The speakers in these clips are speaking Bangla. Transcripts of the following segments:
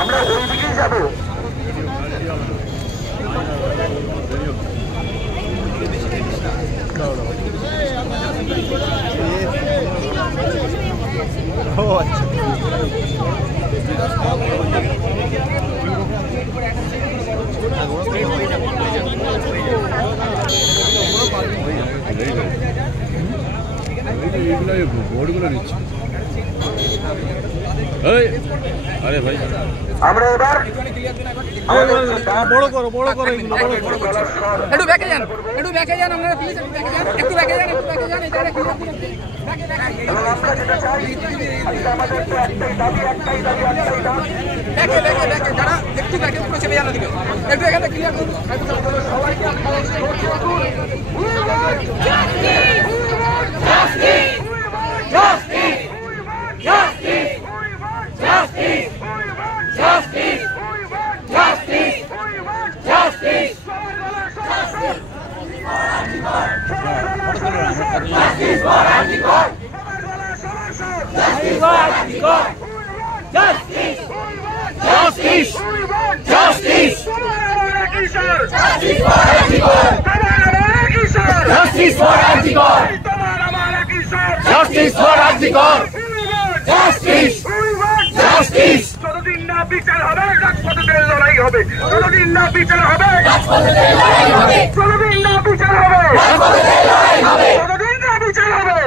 আমরা ওই দিকেই যাবো। বোর্ডগুলো নিচ্ছি। আরে ভাই আমরা এবার বড় করো একটু ব্যাকে যান আপনারা প্লিজ একটু ব্যাকে যান এটা আমরা যেটা চাই আমাদের একটাই দাবি যারা একটু ব্যাকে পুরো চলে যান দিকে একটু এখানে ক্লিয়ার করুন সবাইকে যতদিন না বিচার হবে রাজপথের লড়াই হবে, যতদিন না বিচার হবে যতদিন না বিচার হবে যতদিন না বিচার হবে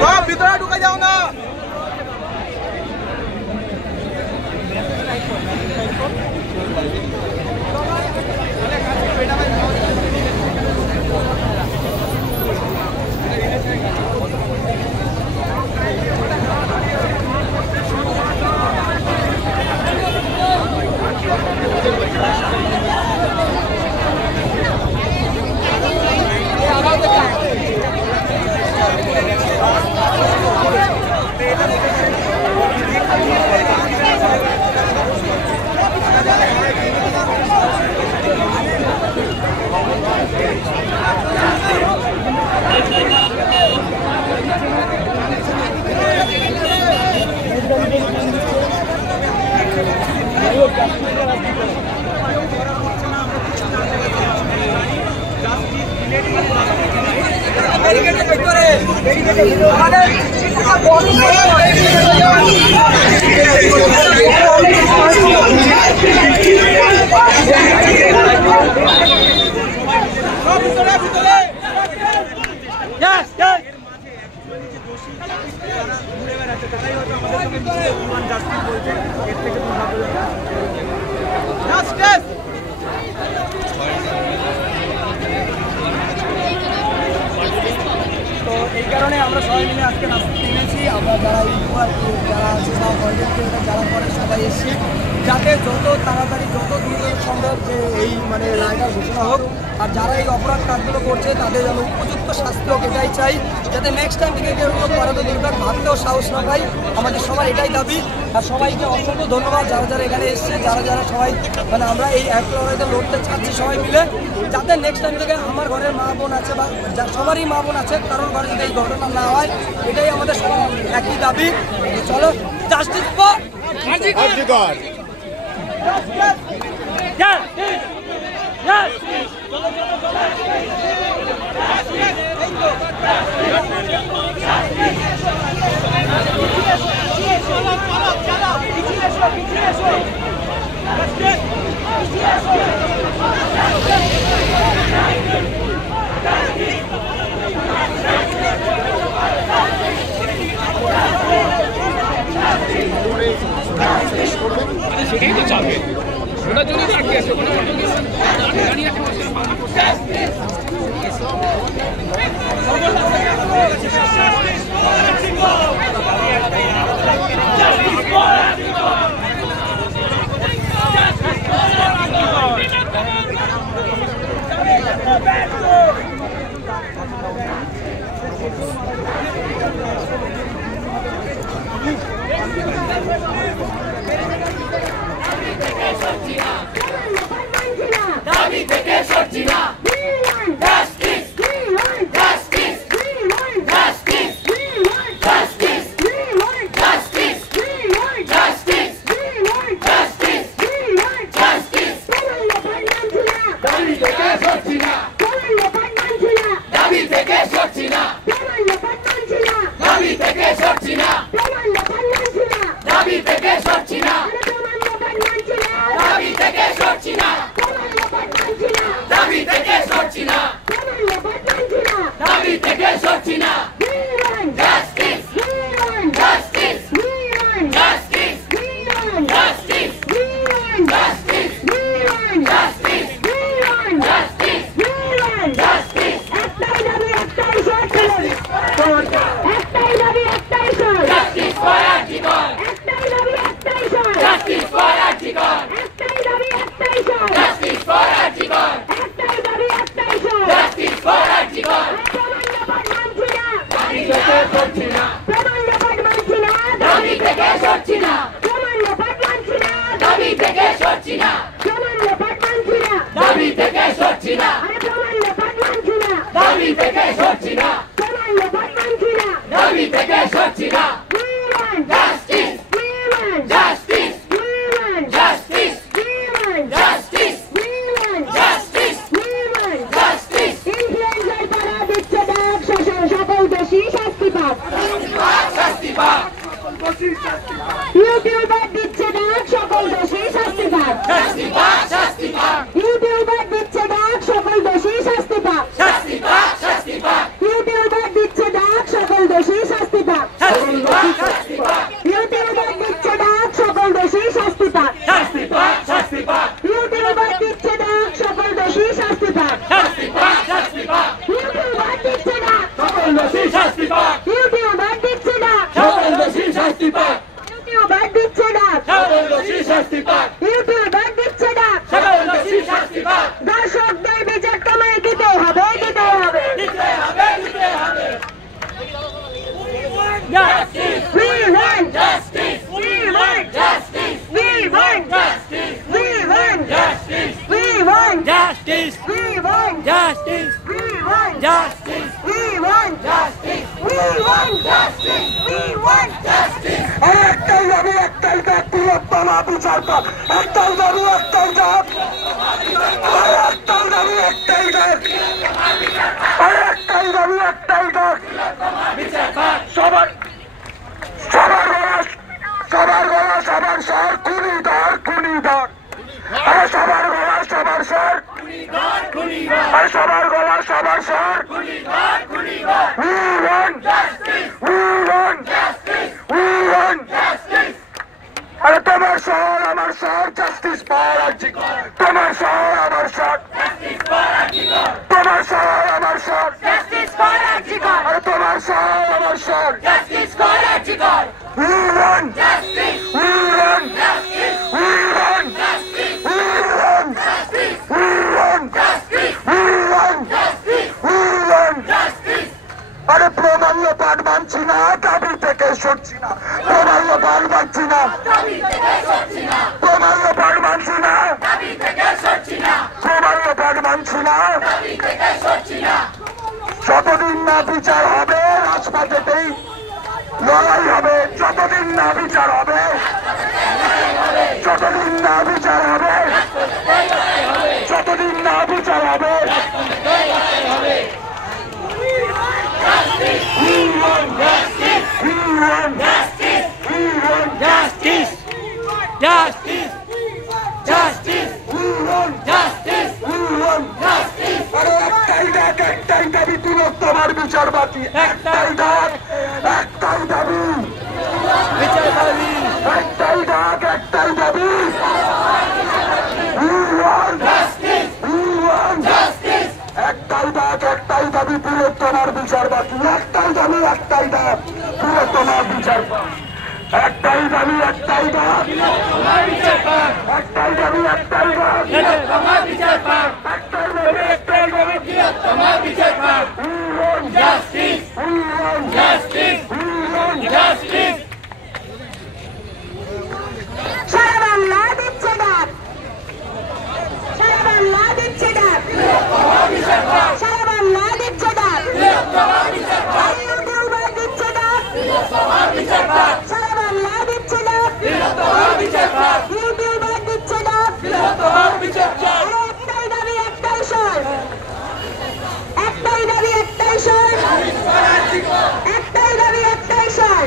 সব ভিতরে ঢুকে যাও না। তো এই কারণে আমরা সবাই মিলে আজকে নাস্তা কিনেছি। আমরা যারা ইউটিউবার যারা আছে বা কন্টেন্ট ক্রিয়েটার যারা করে সবাই এসেছি, যাতে যত তাড়াতাড়ি যত দ্রুত সম্ভব যে এই মানে রায়টার ঘোষণা হোক। আর যারা এই অপরাধ কাজগুলো করছে তাদের যেন উপযুক্ত শাস্তি হোক, এটাই চাই। যাতে নেক্সট টাইম থেকে কেউ করাতে দুর্ঘটনা ভাবতেও সাহস না পাই, আমাদের সবার এটাই দাবি। আর সবাইকে অসংখ্য ধন্যবাদ যারা যারা এখানে এসছে, যারা যারা সবাই মানে আমরা এই এক লড়াইতে লড়তে চাচ্ছি সবাই মিলে, যাতে নেক্সট টাইম থেকে আমার ঘরের মা বোন আছে বা সবারই মা বোন আছে, কারোর ঘরে যদি এই ঘটনা না হয়, এটাই আমাদের সবার একই দাবি। চলো জাস্টিস ফর আরজিকর। সেটাই তো চাপে, ওটার জন্য তো আটকে আছে। দাবি থেকে সরছি না। Justice justice justice justice justice justice justice justice দাবি থেকে সরছি না। দাবি থেকে সরছি না। দাবি থেকে সরছি না। দাবি থেকে সরছি না। দাবি থেকে সরছি না। দাবি থেকে সরছি না। দাবি থেকে সরছি না। Justice justice justice justice justice justice justice justice justice for RG Kar. Justice for RG Kar. Justice for RG Kar. Justice for RG Kar. দাবি থেকে সরছি না। দাবি থেকে সরছি না। দাবি থেকে সরছি না। দাবি থেকে সরছি না। দাবি থেকে সরছি না। দাবি থেকে সরছি না। Justice justice justice justice justice justice influencer তারা দিচ্ছে ডাক, সকল দোষী শাস্তি পাক। শাস্তি পাক। ইউটিউবার দিচ্ছে ডাক, সকল দোষী শাস্তি পাক। শাস্তি পাক। শাস্তি পাক। ইউটিউবার দিচ্ছে ডাক, সকল দোষী শাস্তি পাক। শাস্তি পাক। শাস্তি পাক। ইউটিউবার দিচ্ছে ডাক, সকল দোষী শাস্তি পাক। শাস্তি পাক। শাস্তি পাক। ইউটিউবার দিচ্ছে ডাক, সকল দোষী শাস্তি পাক। শাস্তি পাক। শাস্তি পাক। ইউটিউবার দিচ্ছে ডাক, সকল দোষী শাস্তি পাক। শাস্তি পাক। শাস্তি পাক। ইউটিউবার দিচ্ছে ডাক, সকল দোষী শাস্তি পাক। ইউটিউবার দিচ্ছে ডাক, সকল দোষী শাস্তি পাক। ইউটিউবার দিচ্ছে ডাক, সকল দোষী শাস্তি পাক। ইউটিউবার দিচ্ছে ডাক। সকল দোষী শাস্তি পাক। দর্শকদের বিচার তোমায় দিতে হবে, দিতে হবে। দিতে হবে। দিতে হবে। Justice! We want Justice! We want Justice! We want Justice! We want Justice! We want Justice! We want Justice! We want Justice! We want Justice! We want Justice! We want Justice! একটাই দাবি, একটাই দাবি, তিলোত্তমা বিচার কর। একটাই দাবি, একটাই দাবি, একটাই দাবি, একটাই দাবি, একটাই দাবি, একটাই দাবি। সবার সবার গলা, সবার গলা, সবার স্বর, খুনি ধর, খুনি ধর। আরে সবার গলা, সবার স্বর, আরে সবার গলা, সবার স্বর। We want justice. We want justice. We want justice. তোমার শহর আমার শহর, তোমার শহর আমার শহর, আরে তোমার শহর আমার শহর। We run, we run, we run, we run, we run, we run, we run. আরে প্রমাণ্য পাঠ মানছি না, দাবি থেকে সরছি না, প্রমাণ্য পাঠ মানছি না, প্রমাণ্য পাঠ মানছি না, প্রমাণ্য পাঠ মানছি না। যতদিন না বিচার হবে রাজপথেতেই লড়াই হবে, যতদিন না বিচার হবে, যতদিন না বিচার হবে, যতদিন না বিচার হবে। We want justice, we want justice, we want justice, justice, justice, we want justice, we want justice. আরে একটাই ডাক, একটাই দাবি, তোমার বিচার বাকি, একটাই ডাক, একটাই দাবি, বিচার দাবি, একটাই ডাক, একটাই দাবি। We want justice, we want justice. একটাই ডাক, একটাই দাবি, তোমার বিচার বাকি, একটাই দাবি, একটাই ডাক, তোমার বিচার বাকি, একটাই দাবি, একটাই ডাক, একটাই দাবি, একটাই ডাক, তোমার বিচার পাক, একটাই দাবি, একটাই দাবি, তোমার বিচার পাক। We want justice, we want justice, we want justice. সারা বাংলা দিচ্ছে ডাক, সারা বাংলা দিচ্ছে ডাক, সারা বাংলা দিচ্ছে ডাক, ইউটিউবার দিচ্ছে ডাক, সারা বাংলা দিচ্ছে ডাক, ইউটিউবার দিচ্ছে ডাক। একটাই দাবি, একটাই স্বর, একটাই দাবি, একটাই স্বর, একটাই দাবি, একটাই স্বর।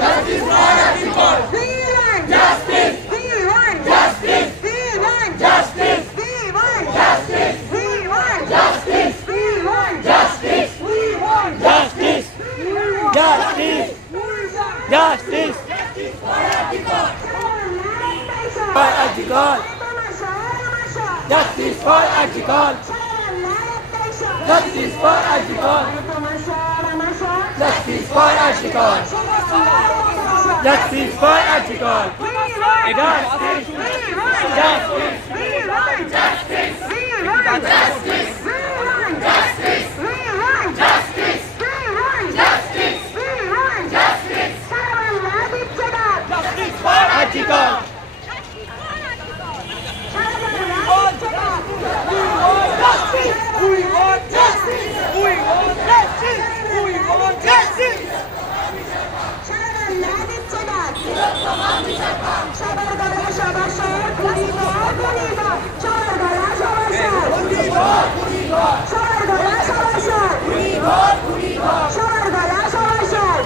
We want justice, we want justice, we want justice, we want justice, we want justice, we want justice, we want justice, justice, justice. For Article, justice for Article, justice for Article, justice for Article, justice for Article, justice, justice, we want justice, we want justice, we want justice, we want justice, we want justice, we want justice. সারা বাংলা দিচ্ছে ডাক, justice for Article. We want justice, we want justice, we want justice. সারা বাংলা দিচ্ছে ডাক, সবার গলা সবার স্বর, সবার গলা সবার স্বর, সবার গলা সবার স্বর, সবার গলা সবার স্বর।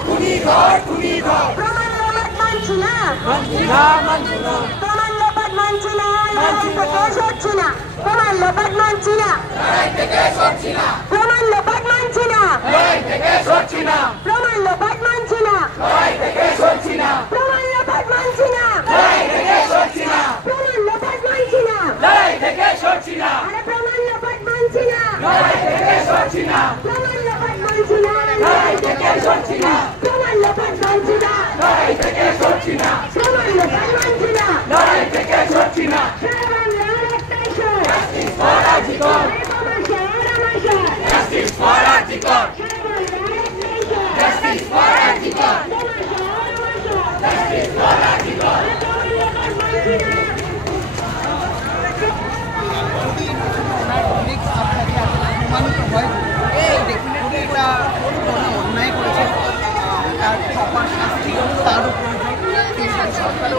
প্রমাণ্য পাঠ মানছি না, প্রমাণ্য পাঠ মানছি না, লড়াই থেকে সরছি না, প্রমাণ্য পাঠ মানছি না, প্রমাণ্য পাঠ মানছি না, প্রমাণ্য পাঠ মানছি না, প্রমাণ্য পাঠ মানছি না, প্রমাণ্য পাঠ মানছি না, আরে প্রমাণ্য পাঠ মানছি না, প্রমাণ্য পাঠ মানছি না, প্রমাণ্য পাঠ মানছি না, প্রমাণ্য পাঠ মানছি না। সারা বাংলার একটাই স্বর, তোমার শহর আমার শহর, সারা বাংলার একটাই স্বর, তোমার শহর আমার শহর, প্রমাণ্য পাঠ মানছি না। প্রমাণিত হয় এই দেখুন এটা অন্যায় করেছে, তার প্রপার শাস্তি তারও প্রয়োজন, কিন্তু সরকারও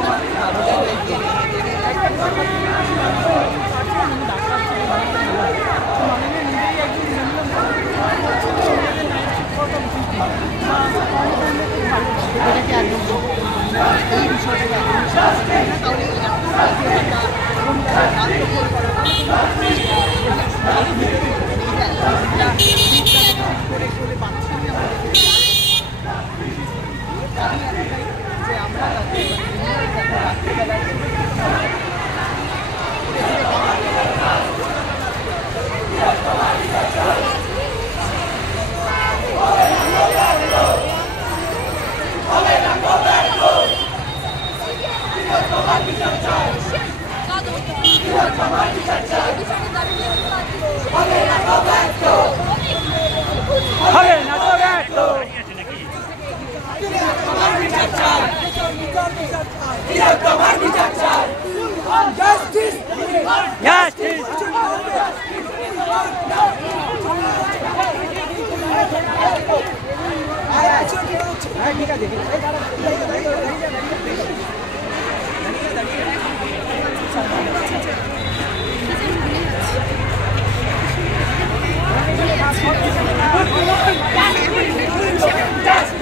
এই বিষয়টাকে তাহলে আমরা তোমার বিচার চাই জাস্টিস জাস্টিস ঠিক আছে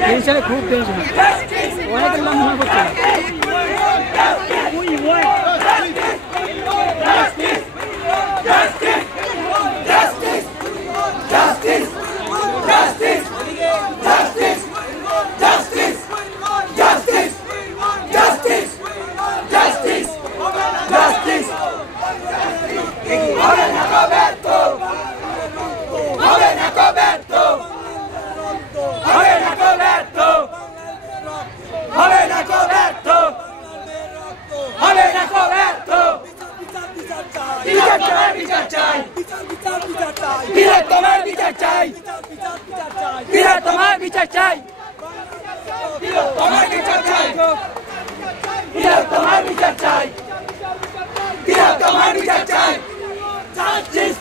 টেনশনে খুব টেনশন অনেকের নাম মনে করছে তোমার বিচার চাই তোমার বিচার চাই তোমার বিচার চাই তোমার বিচার চাই জাস্টিস